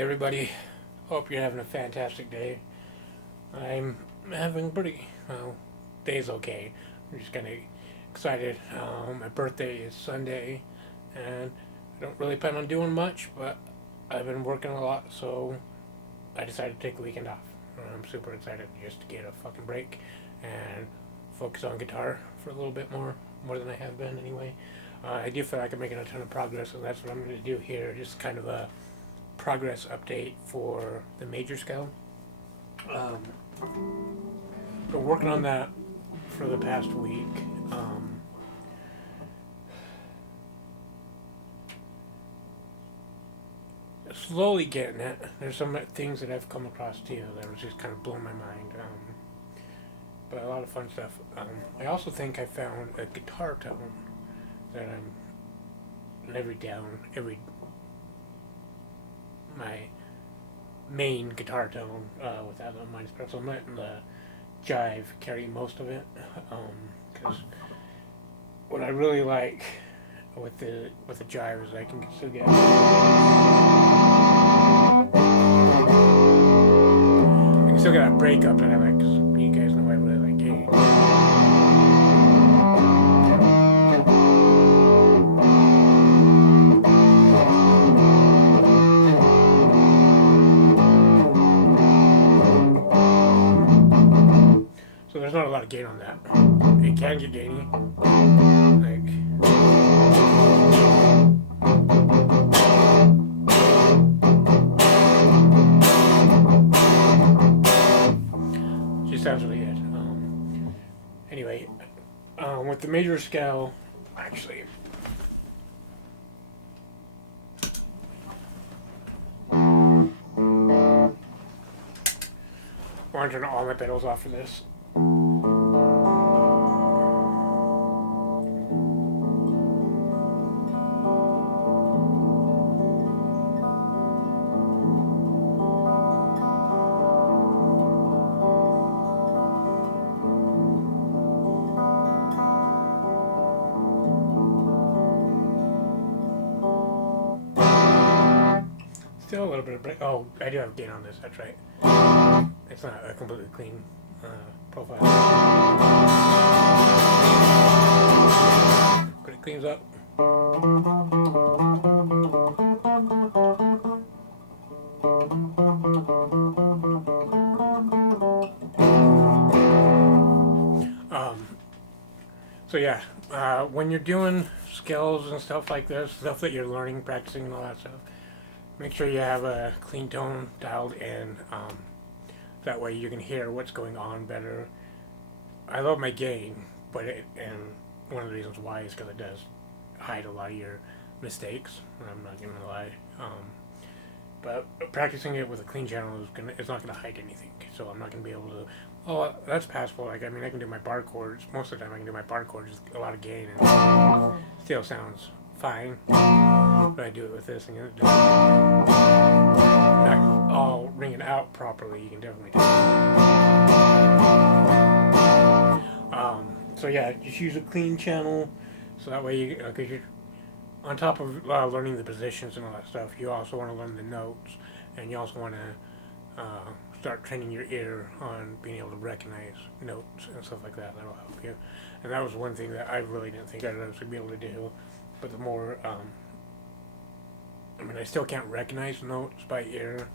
everybody. Hope you're having a fantastic day. I'm having pretty, well, day's okay. I'm just kind of excited. My birthday is Sunday, and I don't really plan on doing much, but I've been working a lot, so I decided to take the weekend off. I'm super excited just to get a fucking break and focus on guitar for a little bit more than I have been anyway. I do feel like I'm making a ton of progress, and that's what I'm going to do here. Just kind of a progress update for the major scale. Been working on that for the past week. Slowly getting it. There's some things that I've come across too that was just kind of blowing my mind. But a lot of fun stuff. I also think I found a guitar tone that I'm every my main guitar tone without the minus pedal. So I'm letting the jive carry most of it. Because what I really like with the jive is I can still get that breakup that I like. Because you guys know I really like gain. So there's not a lot of gain on that. It can get gainy. Just sounds really good. Anyway, with the major scale, actually, I want to turn all my pedals off for this. Still a little bit of break. Oh, I do have gain on this. That's right. It's not a completely clean profile, but it cleans up. So yeah, when you're doing scales and stuff like this, stuff that you're learning, practicing, and all that stuff, make sure you have a clean tone dialed in. That way you can hear what's going on better. I love my gain, and one of the reasons why is because it does hide a lot of your mistakes. I'm not gonna lie. But practicing it with a clean channel it's not gonna hide anything. So I'm not gonna be able to. Oh, that's passable. Like, I mean, I can do my bar chords. Most of the time, I can do my bar chords with a lot of gain, and still sounds fine. But I do it with this, and it doesn't not all ringing out properly. You can definitely do it. So yeah, just use a clean channel, so that way you, because you're on top of learning the positions and all that stuff. You also want to learn the notes, and you also want to start training your ear on being able to recognize notes and stuff like that. That'll help you. And that was one thing that I really didn't think I would be able to do. But the more, I mean, I still can't recognize notes by ear,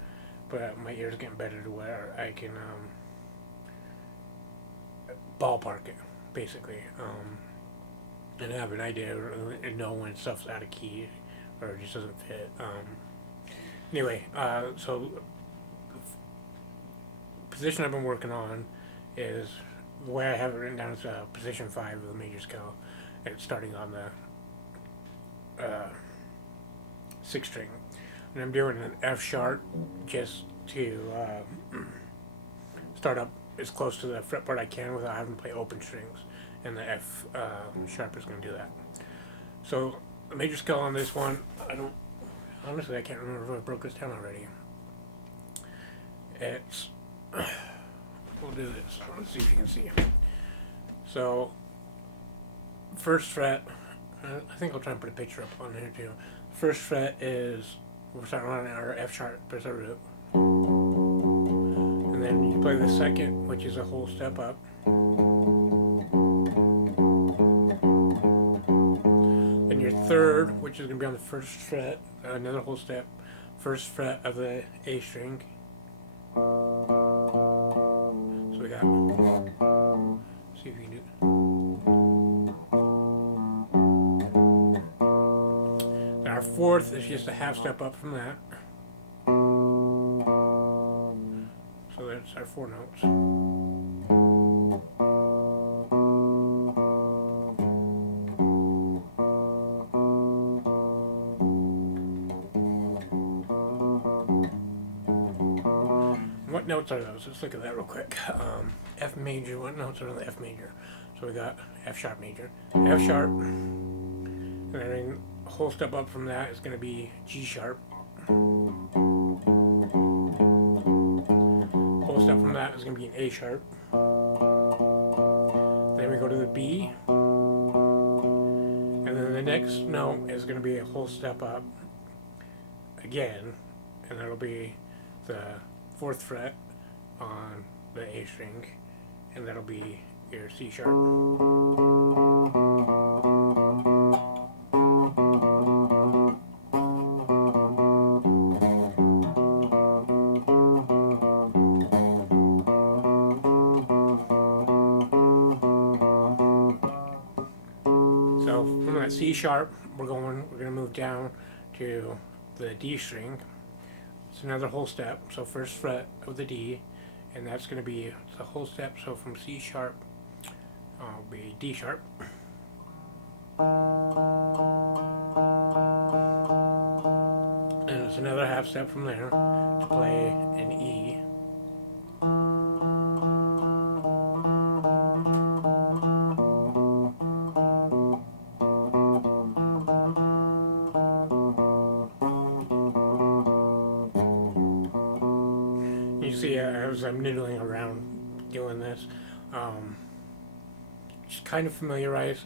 but my ear's getting better to where I can ballpark it, basically, and have an idea and know when stuff's out of key or it just doesn't fit. Anyway, so position I've been working on is the way I have it written down is position 5 of the major scale. It's starting on the 6th string, and I'm doing an F sharp just to start up as close to the fretboard I can without having to play open strings, and the F sharp is going to do that. So the major scale on this one, I can't remember if I broke this down already. It's we'll do this. Let's see if you can see. So first fret, I think I'll try and put a picture up on here too. First fret is we're starting on our F sharp as a root. And then you play the second, which is a whole step up. Then your third, which is going to be on the first fret, another whole step, first fret of the A string. So we got, see if you can do it. Then our fourth is just a half step up from that. So that's our 4 notes. What notes are those? Let's look at that real quick. F major, what notes are on the F major? So we got F sharp major, F sharp, and then a whole step up from that is going to be G sharp. Whole step from that is going to be an A sharp. Then we go to the B, and then the next note is going to be a whole step up again, and that'll be the 4th fret on the A string, and that'll be your C sharp. So from that C sharp, we're going to move down to the D string. It's another whole step, so first fret of the D, and that's going to be the whole step. So from C sharp, will be D sharp, and it's another half step from there to play an E. You see, as I'm noodling around doing this, just kind of familiarize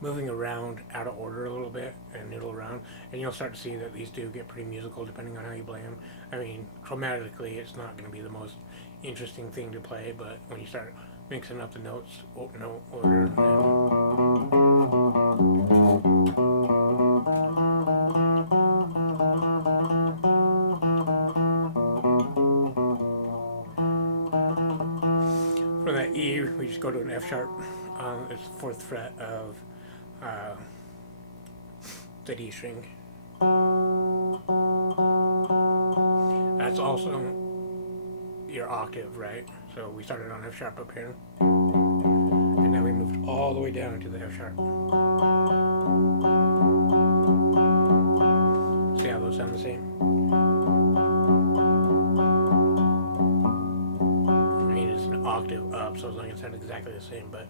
moving around out of order a little bit and noodle around, and you'll start to see that these do get pretty musical depending on how you play them. I mean, chromatically, it's not going to be the most interesting thing to play, but when you start mixing up the notes, note order, from that E, we just go to an F sharp. It's the 4th fret of the D string. That's also your octave, right? So we started on F sharp up here, and now we moved all the way down to the F sharp. See how those sound the same? I mean, it's an octave up, so it's not going to sound exactly the same, but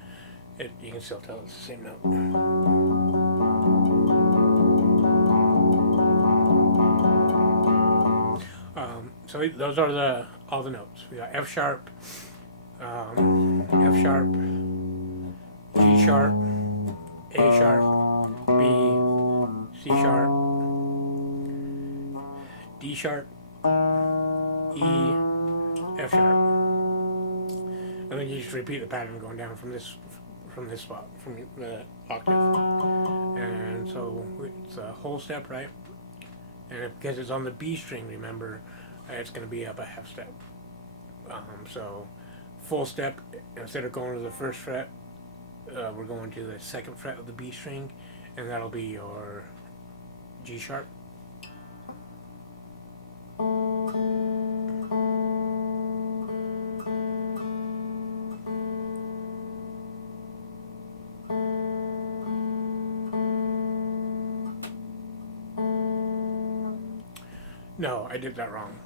you can still tell it's the same note. So those are all the notes. We got F sharp, F sharp, G sharp, A sharp, B, C sharp, D sharp, E, F sharp, and then you just repeat the pattern going down from this spot, from the octave. And so it's a whole step, right? And because it's on the B string, remember, it's going to be up a half step. So full step, instead of going to the 1st fret, we're going to the 2nd fret of the B string, and that'll be your G sharp. No, I did that wrong.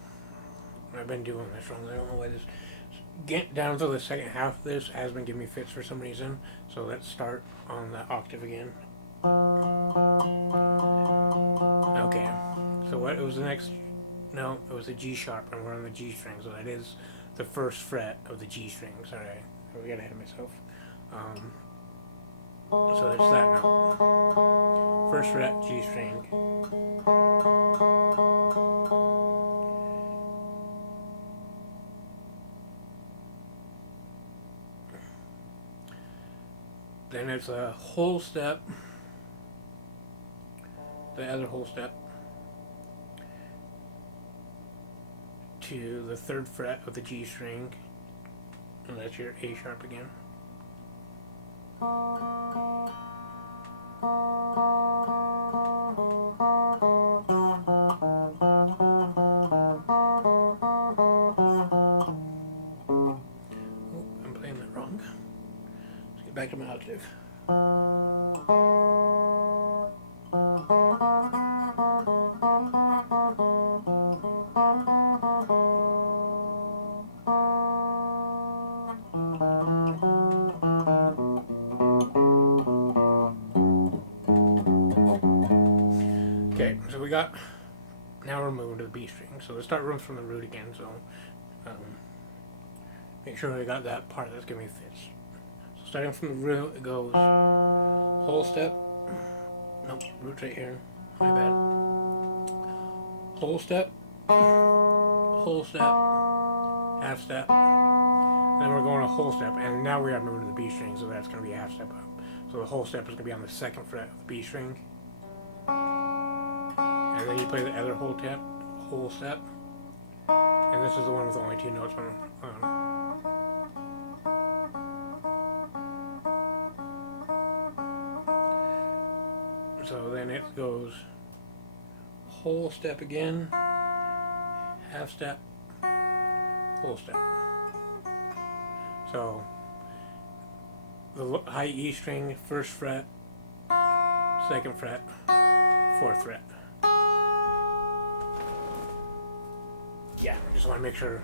I've been doing this wrong. I don't know why this. Get down to the second half of this has been giving me fits for some reason. So let's start on the octave again. Okay. So what was the next? No, it was the G sharp, and we're on the G string. So that is the 1st fret of the G string. Sorry, I got ahead of myself. So it's that note. First fret, G string. Then it's a whole step, the other whole step, to the third fret of the G string, and that's your A sharp again. I'm playing that wrong. Let's get back to my octave. Okay, so we got, now we're moving to the B string. So the start room's from the root again, so make sure we got that part that's gonna be fits. So starting from the root, it goes whole step, nope, root's right here, my bad. Whole step, half step, then we're going a whole step, and now we are moving to the B string, so that's gonna be a half step up. So the whole step is gonna be on the second fret of the B string. And then you play the other whole step, and this is the one with only 2 notes on. So then it goes whole step again, half step, whole step. So the high E string, first fret, second fret, fourth fret. Yeah, I just want to make sure.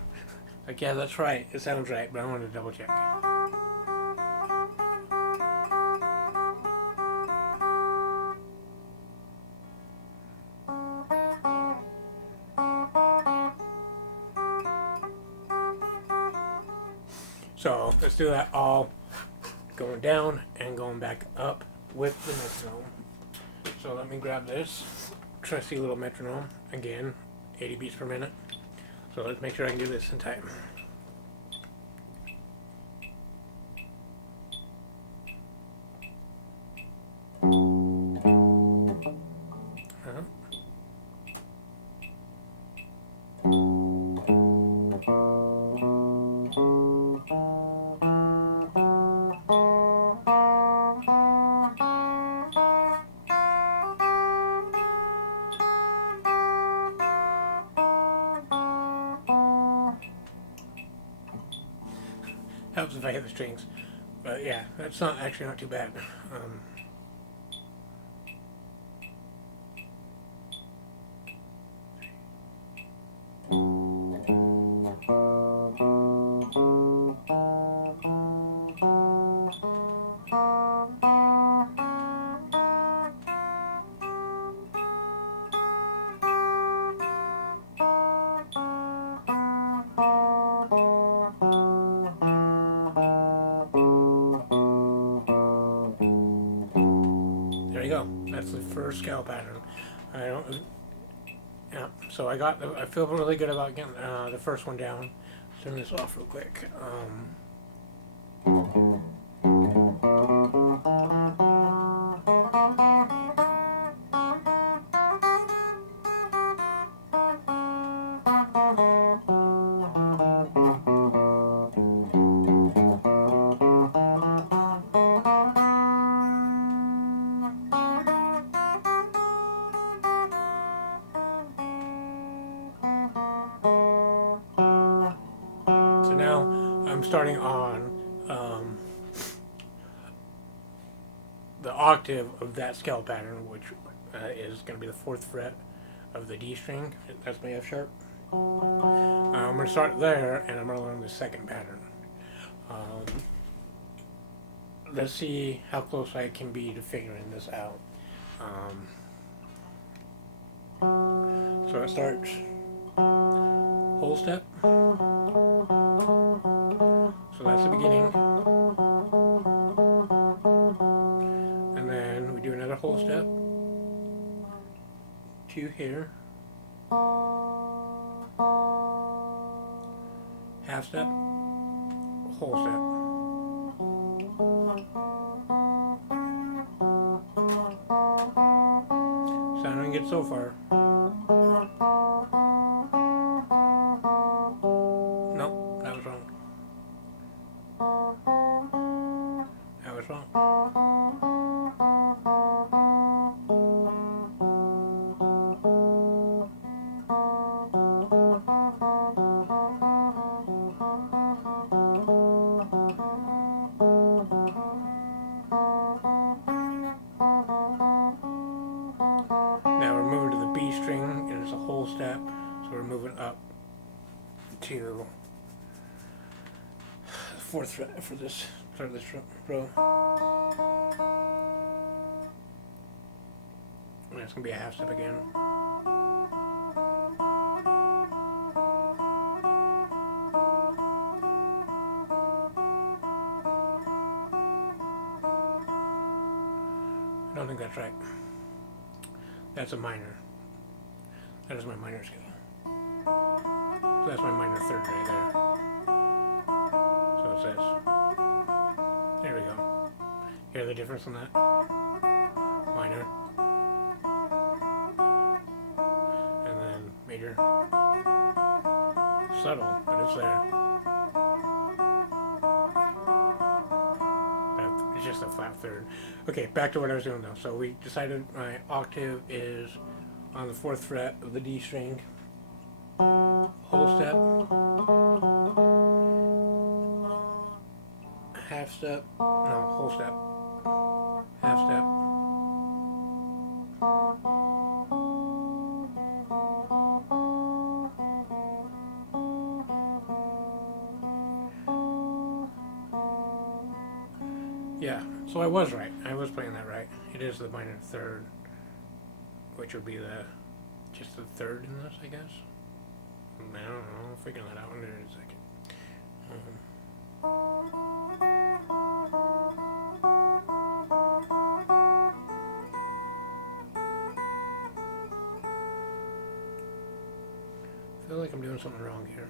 Like, yeah, that's right. It sounds right, but I wanted to double check. So let's do that all going down and going back up with the metronome. So let me grab this trusty little metronome, again, 80 beats per minute. So let's make sure I can do this in time. Helps if I hit the strings, but yeah, that's not actually not too bad. There you go. That's the first scale pattern. I don't. Yeah. So I feel really good about getting the first one down. Turn this off real quick. So now I'm starting on the octave of that scale pattern, which is going to be the fourth fret of the D string. That's my F sharp. I'm going to start there, and I'm going to learn the second pattern. Let's see how close I can be to figuring this out. So it starts whole step. So that's the beginning. whole step to here, half step, whole step. Sounding good so far. Nope, that was wrong. That was wrong. Now we're moving to the B string, and it's a whole step, so we're moving up to the 4th fret for this row. And it's going to be a half step again. I don't think that's right. That's a minor. That is my minor scale. So that's my minor 3rd right there. So it's this. There we go. Hear the difference in that? Minor. And then major. Subtle, but it's there. It's just a flat 3rd. Okay, back to what I was doing though. So we decided my octave is on the 4th fret of the D string. Whole step. Half step. No, whole step. Half step. Yeah, so I was right. I was playing that right. It is the minor 3rd, which would be just the 3rd in this, I guess. I don't know. I'll figure that out in a second. I feel like I'm doing something wrong here.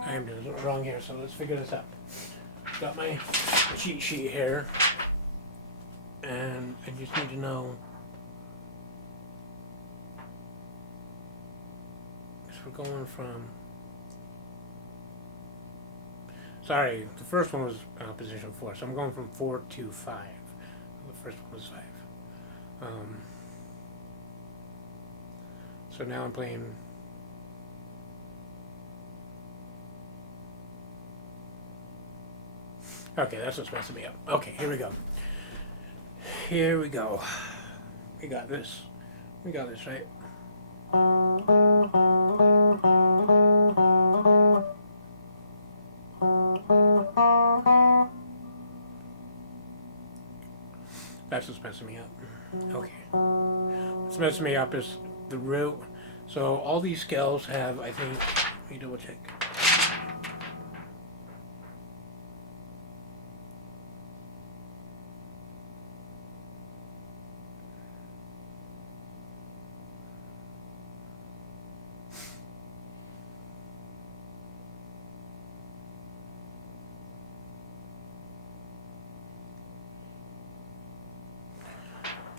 I am doing something wrong here, so let's figure this out. Got my cheat sheet here, and I just need to know if we're going from. Sorry, the first one was position 4, so I'm going from 4 to 5. The first one was 5. So now I'm playing. Okay, that's what's messing me up. Okay, here we go. Here we go. We got this. We got this, right? That's what's messing me up. Okay. What's messing me up is the root. So all these scales have, I think, let me double check.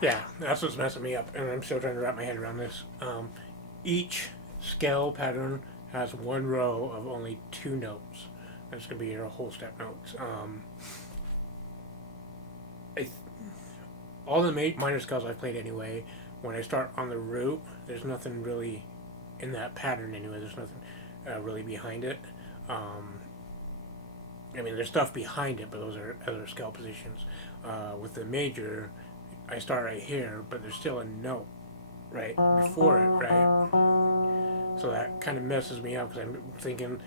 Yeah, that's what's messing me up, and I'm still trying to wrap my head around this. Each scale pattern has one row of only 2 notes. That's going to be your whole step notes. All the minor scales I've played anyway, when I start on the root, there's nothing really in that pattern anyway. There's nothing really behind it. I mean, there's stuff behind it, but those are other scale positions. With the major, I start right here, but there's still a note right before it, right? So that kind of messes me up because I'm thinking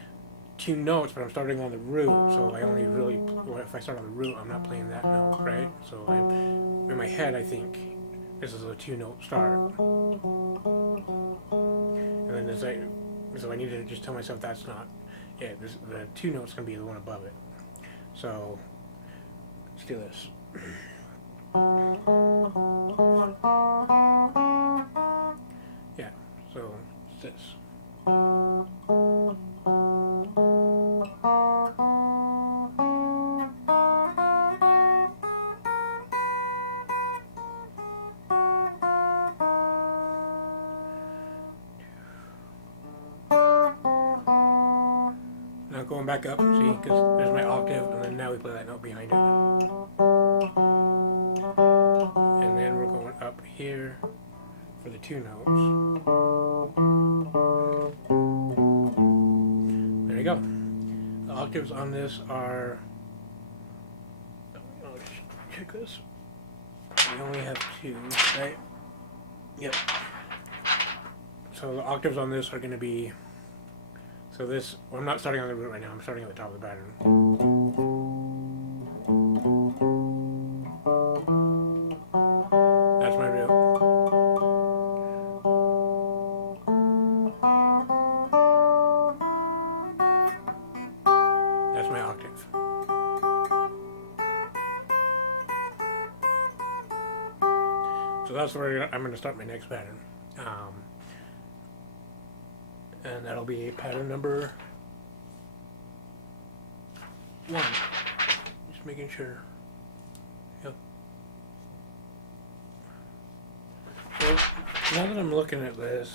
two notes, but I'm starting on the root, so I only really, well, if I start on the root, I'm not playing that note, right? So in my head, I think this is a two-note start, and then so I need to just tell myself that's not it. The two notes gonna be the one above it. So let's do this. Yeah, so it's this. Now going back up, see, because there's my octave, and then now we play that note behind it. And then we're going up here for the two notes. There you go. The octaves on this are, I'll just check this. We only have two, right? Yep. So the octaves on this are going to be, so this, well, I'm not starting on the root right now, I'm starting at the top of the pattern. That's my root. That's my octave. So that's where I'm going to start my next pattern. And that'll be pattern number 1. Just making sure. Yep. So now that I'm looking at this,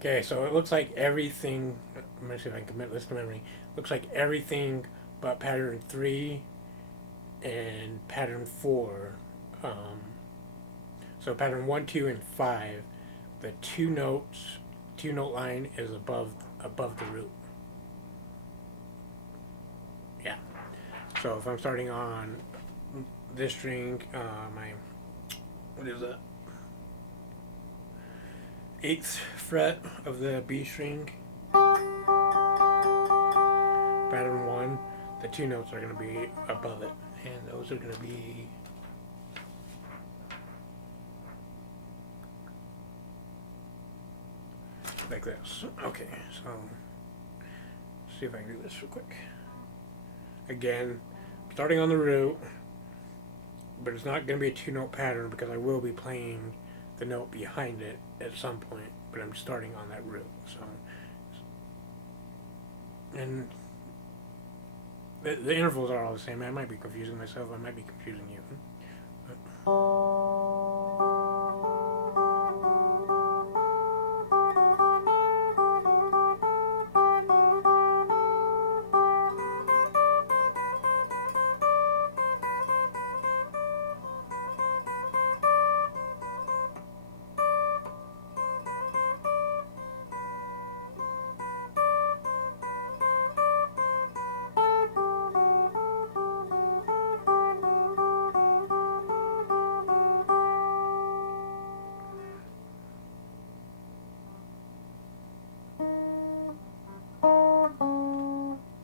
okay, so it looks like everything, I'm going to see if I can commit this to memory. Looks like everything but pattern 3 and pattern 4. So pattern 1, 2, and 5, the two note line is above the root. Yeah. So if I'm starting on this string, what is that? 8th fret of the B string, pattern 1, the two notes are going to be above it, and those are going to be like this. Okay, so let's see if I can do this real quick. Again, starting on the root, but it's not going to be a two-note pattern because I will be playing the note behind it at some point, but I'm starting on that root. So, and the intervals are all the same. I might be confusing myself. I might be confusing you. But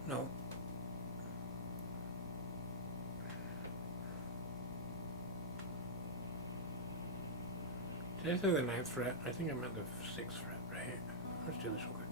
no. Did I say the 9th fret? I think I meant the 6th fret, right? Let's do this real quick.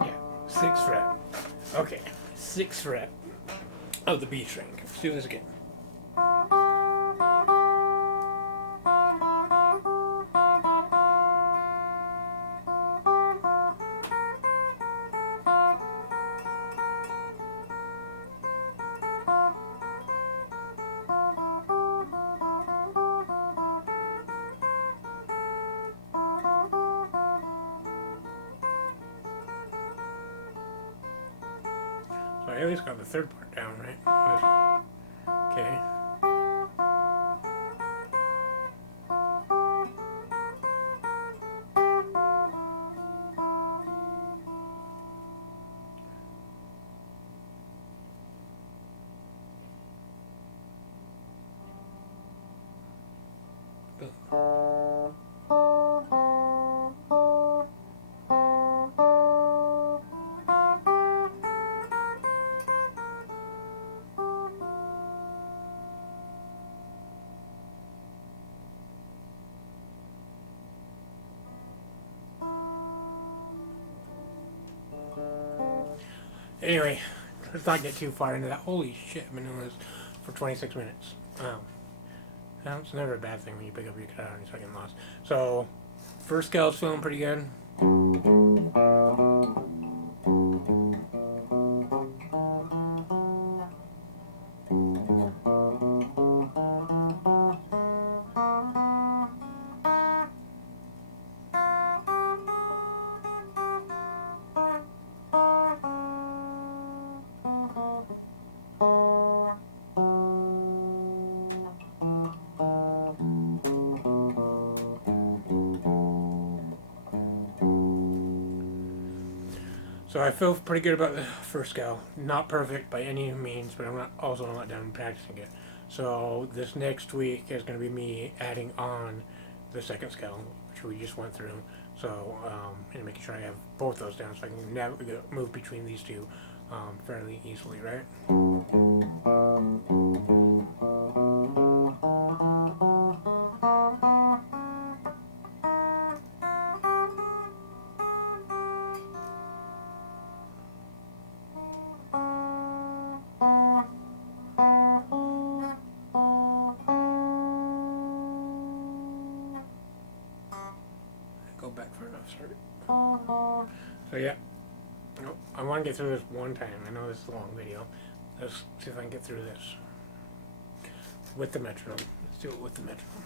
Yeah, 6th fret. Okay, 6th fret of the B string. Let's do this again. So I at least got the third part down, right? Okay. Anyway, let's not get too far into that. Holy shit, I've been doing this for 26 minutes. It's never a bad thing when you pick up your guitar on your second loss. So, first scale's feeling pretty good. So I feel pretty good about the first scale. Not perfect by any means, but I'm not done practicing it. So this next week is going to be me adding on the second scale, which we just went through. So and making sure I have both those down, so I can move between these two fairly easily, right? Go back far enough, sorry. So yeah, I want to get through this one time. I know this is a long video. Let's see if I can get through this with the metronome. Let's do it with the metronome.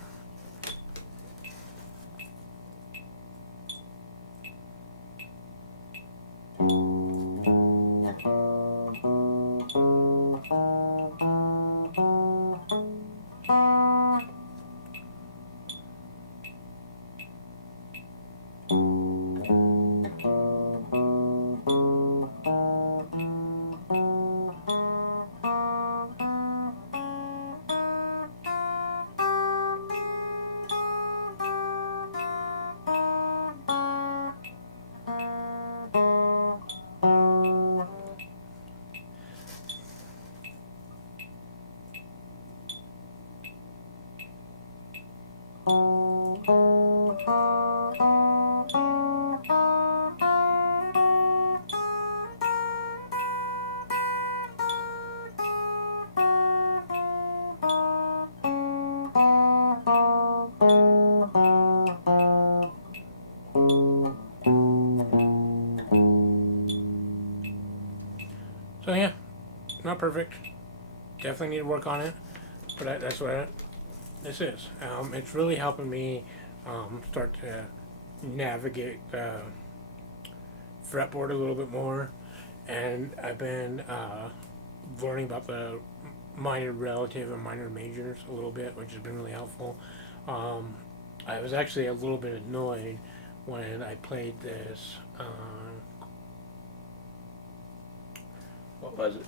So yeah, not perfect. Definitely need to work on it, but that's what this is. It's really helping me start to navigate the fretboard a little bit more, and I've been learning about the minor relative and minor majors a little bit, which has been really helpful. I was actually a little bit annoyed when I played this. What was it?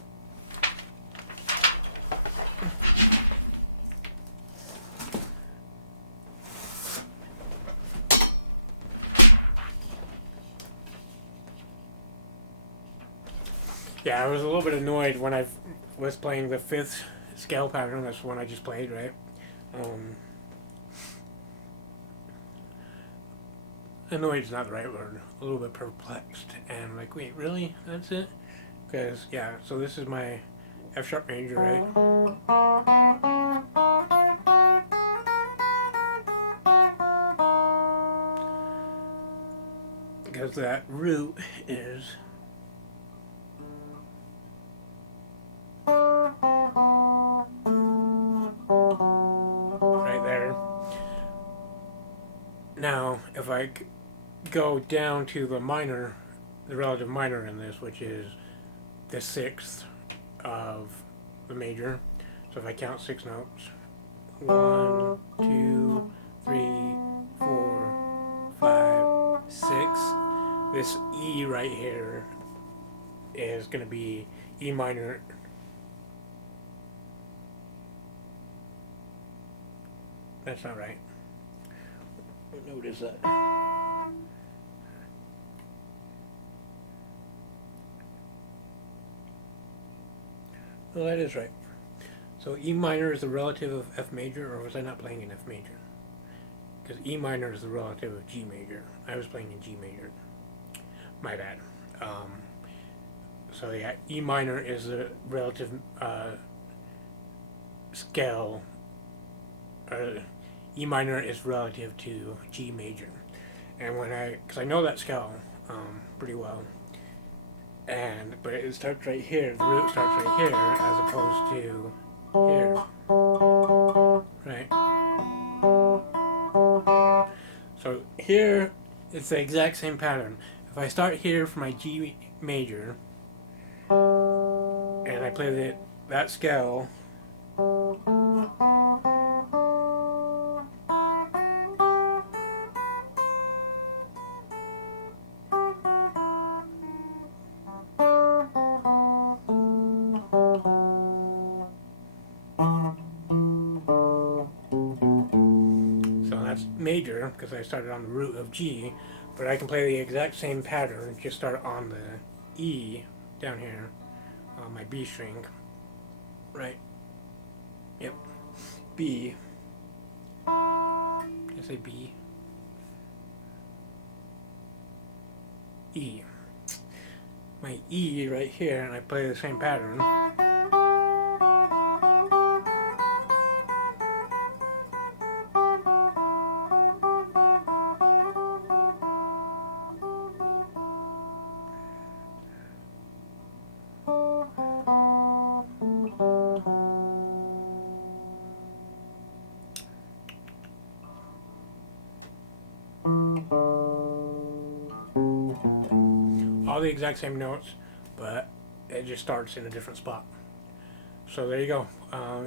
Yeah, I was a little bit annoyed when I was playing the fifth scale pattern. That's the one I just played, right? Annoyed is not the right word. A little bit perplexed and like, wait, really? That's it? Because yeah, so this is my F sharp major, right? Because that root is right there. Now, if I go down to the minor, the relative minor in this, which is the sixth of the major. So if I count 6 notes, 1, 2, 3, 4, 5, 6. This E right here is going to be E minor. That's not right. What note is that? Well, that is right. So E minor is the relative of F major, or was I not playing in F major? Because E minor is the relative of G major. I was playing in G major. My bad. So yeah, E minor is the relative scale. E minor is relative to G major, and because I know that scale pretty well, but it starts right here. The root starts right here, as opposed to here, right? So here, it's the exact same pattern. If I start here for my G major, and I play that scale, major because I started on the root of G, but I can play the exact same pattern, just start on the E down here on my B string, right? Yep. B. Did I say B? E. My E right here, and I play the same pattern. All the exact same notes, but it just starts in a different spot. So there you go.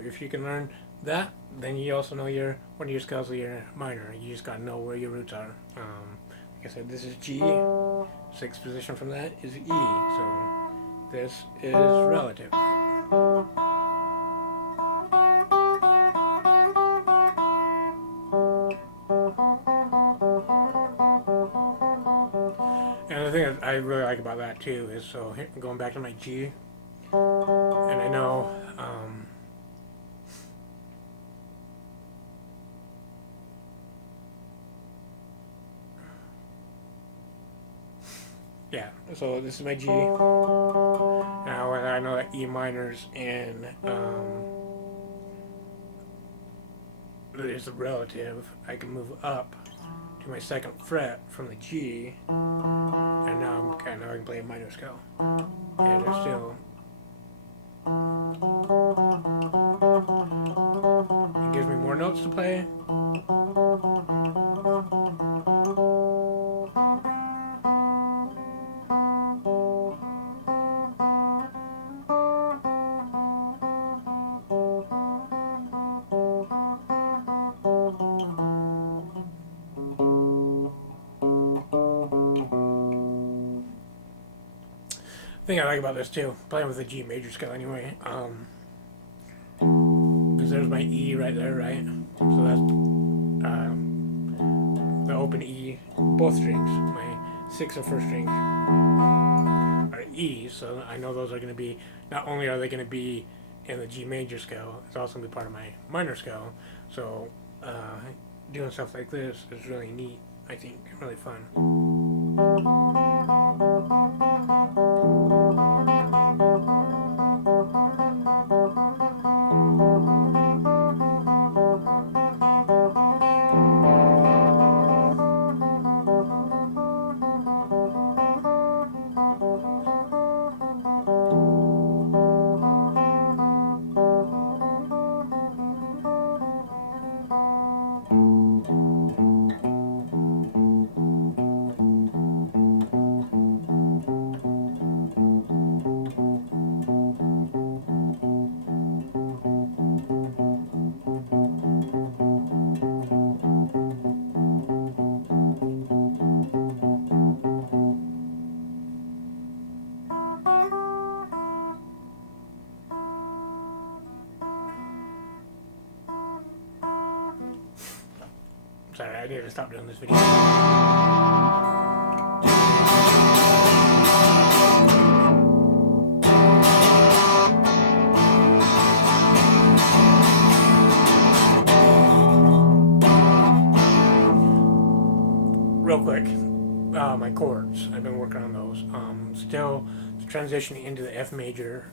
If you can learn that, then you also know one of your scales of your minor. You just gotta know where your roots are. Like I said, this is G. Sixth position from that is E. So this is relative. And the thing that I really like about that too is, so here, going back to my G, and I know yeah, so this is my G. Now when I know that E minor's in is a relative, I can move up to my second fret from the G, and now I can play a minor scale, and it's still. It gives me more notes to play. Thing I like about this too, playing with the G major scale anyway, because there's my E right there, right? So that's the open E, both strings. My sixth and first string are E, so I know those are going to be, not only are they going to be in the G major scale, it's also going to be part of my minor scale. So doing stuff like this is really neat, I think, really fun. Sorry, I need to stop doing this video. Real quick, my chords. I've been working on those. Still transitioning into the F major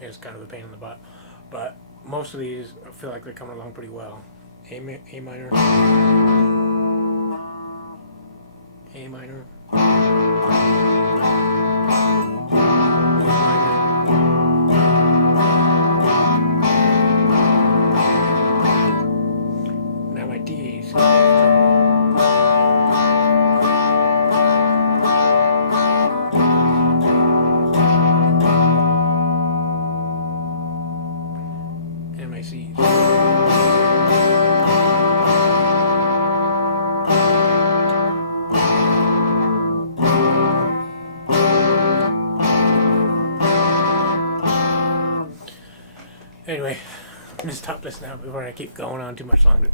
is kind of a pain in the butt, but most of these I feel like they're coming along pretty well. A minor, A minor, A minor, now my D's. And my C's. Anyway, I'm gonna stop this now before I keep going on too much longer.